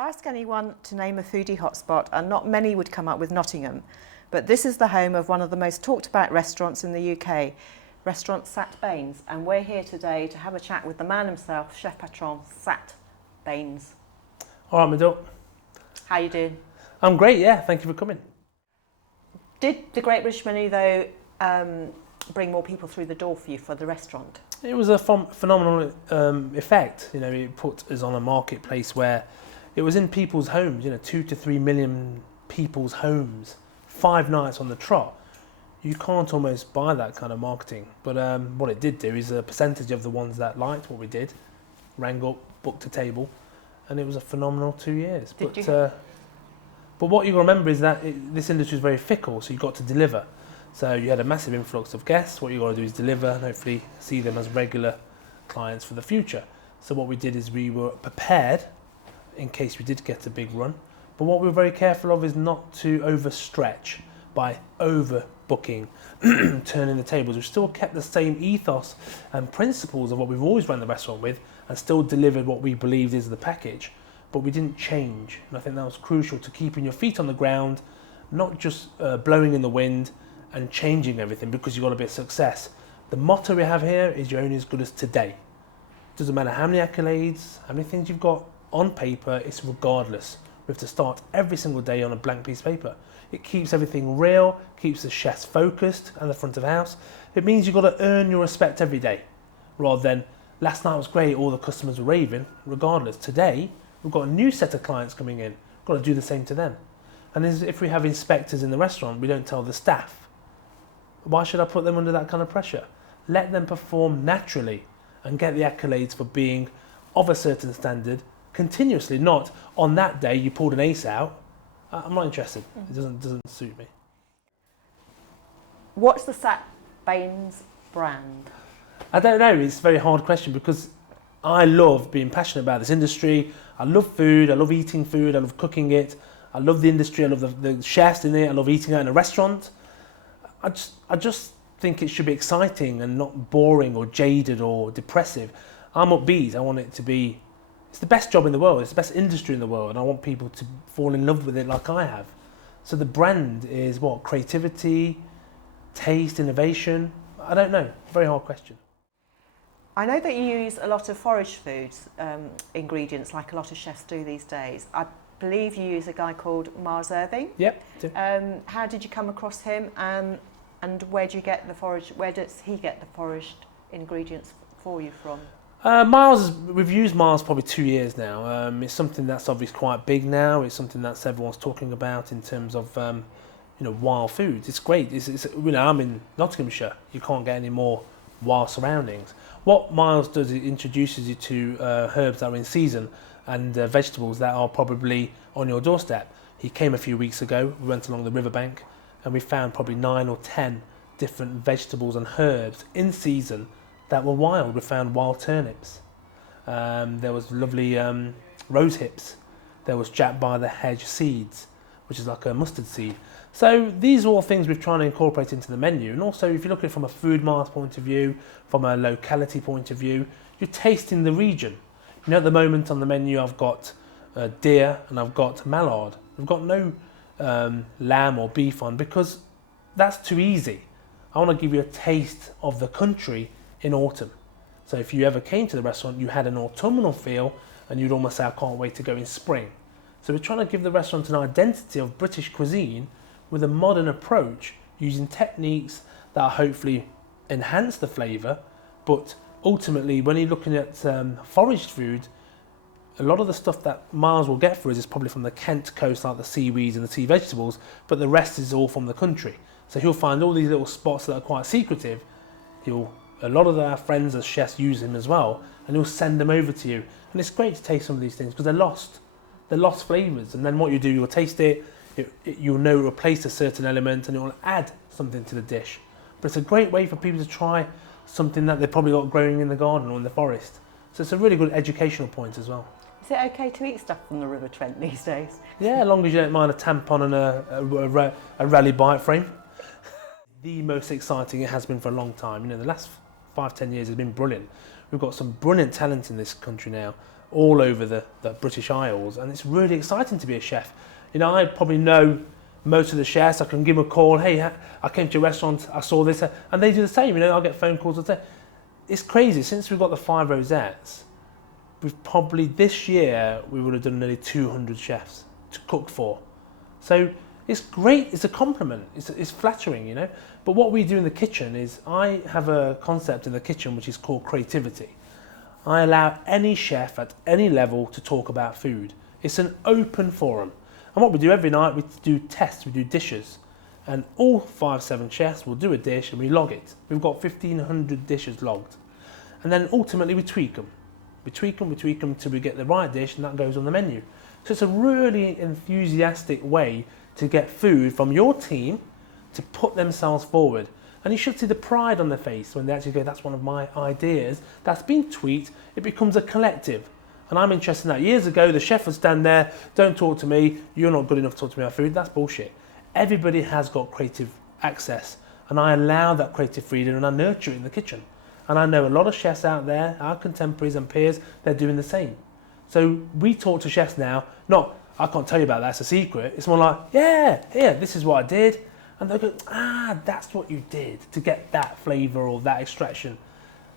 Ask anyone to name a foodie hotspot and not many would come up with Nottingham. But this is the home of one of the most talked about restaurants in the UK, restaurant Sat Bains. And we're here today to have a chat with the man himself, Chef Patron Sat Bains. All right, Madhu. How you doing? I'm great, yeah. Thank you for coming. Did the Great British Menu, though, bring more people through the door for you for the restaurant? It was a phenomenal effect. You know, it put us on a marketplace where it was in people's homes, 2 to 3 million people's homes, 5 nights on the trot. You can't almost buy that kind of marketing. But what it did do is a percentage of the ones that liked what we did rang up, booked a table, and it was a phenomenal 2 years. But what you got to remember is that this industry is very fickle, so you've got to deliver. So you had a massive influx of guests. What you got to do is deliver and hopefully see them as regular clients for the future. So what we did is we were prepared in case we did get a big run. But what we were very careful of is not to overstretch by overbooking, turning the tables. We've still kept the same ethos and principles of what we've always run the restaurant with and still delivered what we believed is the package. But we didn't change. And I think that was crucial to keeping your feet on the ground, not just blowing in the wind and changing everything because you've got to be a success. The motto we have here is you're only as good as today. Doesn't matter how many accolades, how many things you've got on paper, it's regardless. We have to start every single day on a blank piece of paper. It keeps everything real, keeps the chefs focused and the front of house. It means you've got to earn your respect every day, rather than last night was great, all the customers were raving, regardless. Today, we've got a new set of clients coming in, we've got to do the same to them. And if we have inspectors in the restaurant, we don't tell the staff. Why should I put them under that kind of pressure? Let them perform naturally and get the accolades for being of a certain standard continuously, not on that day you pulled an ace out. I'm not interested. It doesn't suit me. What's the Sat Bains brand? I don't know. It's a very hard question because I love being passionate about this industry. I love food. I love eating food. I love cooking it. I love the industry. I love the chefs in it. I love eating out in a restaurant. I just think it should be exciting and not boring or jaded or depressive. I'm upbeat. I want it to be. It's the best job in the world. It's the best industry in the world. And I want people to fall in love with it like I have. So the brand is what? Creativity, taste, innovation. I don't know. Very hard question. I know that you use a lot of forage foods ingredients, like a lot of chefs do these days. I believe you use a guy called Mars Irving. Yep. How did you come across him, and where do you get the forage? Where does he get the foraged ingredients for you from? Mars, we've used Mars probably 2 years now. It's something that's obviously quite big now. It's something that's everyone's talking about in terms of wild foods. It's great. It's I'm in Nottinghamshire. You can't get any more wild surroundings. What Miles does, it introduces you to herbs that are in season and vegetables that are probably on your doorstep. He came a few weeks ago. We went along the riverbank and we found probably 9 or 10 different vegetables and herbs in season that were wild. We found wild turnips. There was lovely rose hips. There was Jack by the hedge seeds, which is like a mustard seed. So these are all things we're trying to incorporate into the menu. And also, if you look at it from a food mass point of view, from a locality point of view, you're tasting the region. At the moment on the menu, I've got deer and I've got mallard. We've got no lamb or beef on because that's too easy. I want to give you a taste of the country in autumn. So if you ever came to the restaurant, you had an autumnal feel and you'd almost say, I can't wait to go in spring. So we're trying to give the restaurant an identity of British cuisine with a modern approach, using techniques that hopefully enhance the flavour, but ultimately when you're looking at foraged food, a lot of the stuff that Mars will get for us is probably from the Kent coast, like the seaweeds and the sea vegetables, but the rest is all from the country. So he'll find all these little spots that are quite secretive. A lot of our friends as chefs use him as well, and he'll send them over to you. And it's great to taste some of these things because they're lost. They're lost flavours. And then what you do, you'll taste it, you'll know it replaced a certain element and it will add something to the dish. But it's a great way for people to try something that they've probably got growing in the garden or in the forest. So it's a really good educational point as well. Is it okay to eat stuff from the River Trent these days? Yeah, as long as you don't mind a tampon and a rally bite frame. The most exciting it has been for a long time. The last 5-10 years has been brilliant. We've got some brilliant talent in this country now, all over the British Isles, and it's really exciting to be a chef. You know, I probably know most of the chefs. I can give them a call. Hey, I came to your restaurant, I saw this, and they do the same. You know, I get phone calls and say, it's crazy. Since we've got the 5 rosettes, we've probably this year we would have done nearly 200 chefs to cook for. So it's great. It's a compliment. It's flattering, you know. But what we do in the kitchen is I have a concept in the kitchen which is called creativity. I allow any chef at any level to talk about food. It's an open forum. And what we do every night, we do tests, we do dishes. And all 5-7 chefs will do a dish and we log it. We've got 1,500 dishes logged. And then ultimately we tweak them. We tweak them till we get the right dish, and that goes on the menu. So it's a really enthusiastic way to get food from your team to put themselves forward. And you should see the pride on their face when they actually go, that's one of my ideas, that's been tweaked, it becomes a collective. And I'm interested in that. Years ago, the chef would stand there, don't talk to me, you're not good enough to talk to me about food, that's bullshit. Everybody has got creative access, and I allow that creative freedom and I nurture it in the kitchen. And I know a lot of chefs out there, our contemporaries and peers, they're doing the same. So we talk to chefs now, not, I can't tell you about that, it's a secret. It's more like, yeah, here, this is what I did. And they go, that's what you did to get that flavour or that extraction.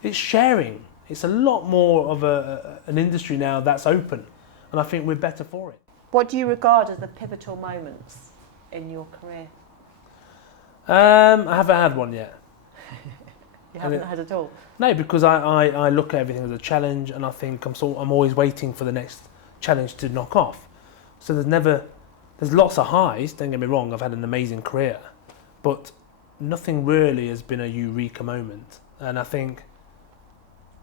It's sharing. It's a lot more of an industry now that's open. And I think we're better for it. What do you regard as the pivotal moments in your career? I haven't had one yet. You haven't had at all? No, because I look at everything as a challenge, and I think I'm always waiting for the next challenge to knock off. So there's lots of highs, don't get me wrong, I've had an amazing career, but nothing really has been a eureka moment. And I think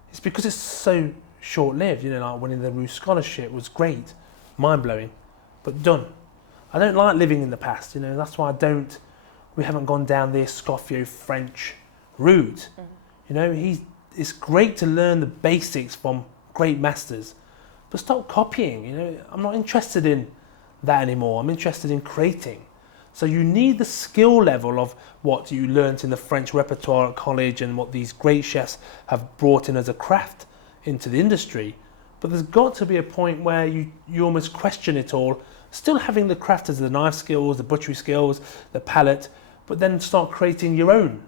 it's because it's so short-lived, you know, like winning the Roos Scholarship was great, mind-blowing, but done. I don't like living in the past, you know, that's why we haven't gone down the Escoffier French route. Mm-hmm. You know, it's great to learn the basics from great masters, but stop copying, you know. I'm not interested in that anymore. I'm interested in creating. So you need the skill level of what you learnt in the French repertoire at college and what these great chefs have brought in as a craft into the industry. But there's got to be a point where you almost question it all, still having the craft as the knife skills, the butchery skills, the palate, but then start creating your own.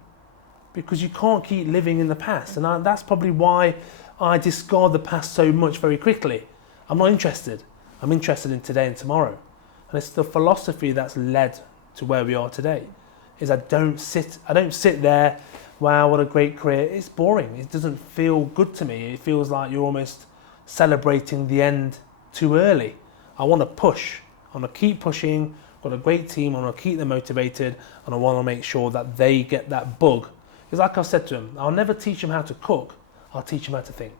Because you can't keep living in the past. And that's probably why I discard the past so much very quickly. I'm not interested. I'm interested in today and tomorrow. And it's the philosophy that's led to where we are today. Is I don't sit there, wow, what a great career. It's boring. It doesn't feel good to me. It feels like you're almost celebrating the end too early. I want to push. I want to keep pushing. I've got a great team. I want to keep them motivated, and I want to make sure that they get that bug. Because like I've said to them, I'll never teach them how to cook. I'll teach them how to think.